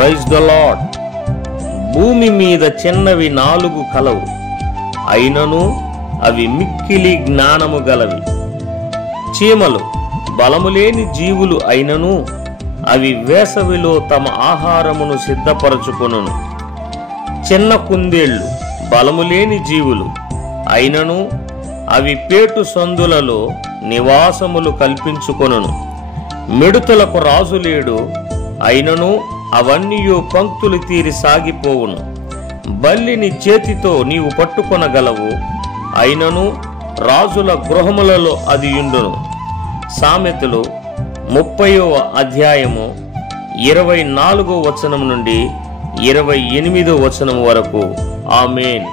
Praise the lord. భూమి మీద చిన్నవి 4 కలవు, అయినను అవి మిక్కిలి జ్ఞానము గలవి. చీమలు బలములేని జీవులు అయినను అవి వేసవిలో తమ ఆహారమును సిద్ధపరచుకొనును. చిన్న కుందేళ్లు బలములేని జీవులు అయినను అవి పేటు సందులలో నివాసములు కల్పించుకొనును. మిడుతలకు రాజు లేడు, అయినను అవన్నీయు పంక్తులు తీరి సాగిపోవును. బల్లిని చేతితో నీవు పట్టుకొనగలవు, అయినను రాజుల గృహములలో అది యుండును. సామెతలు 30వ అధ్యాయము 24వ వచనం నుండి 28వ వచనం వరకు. ఆమేన్.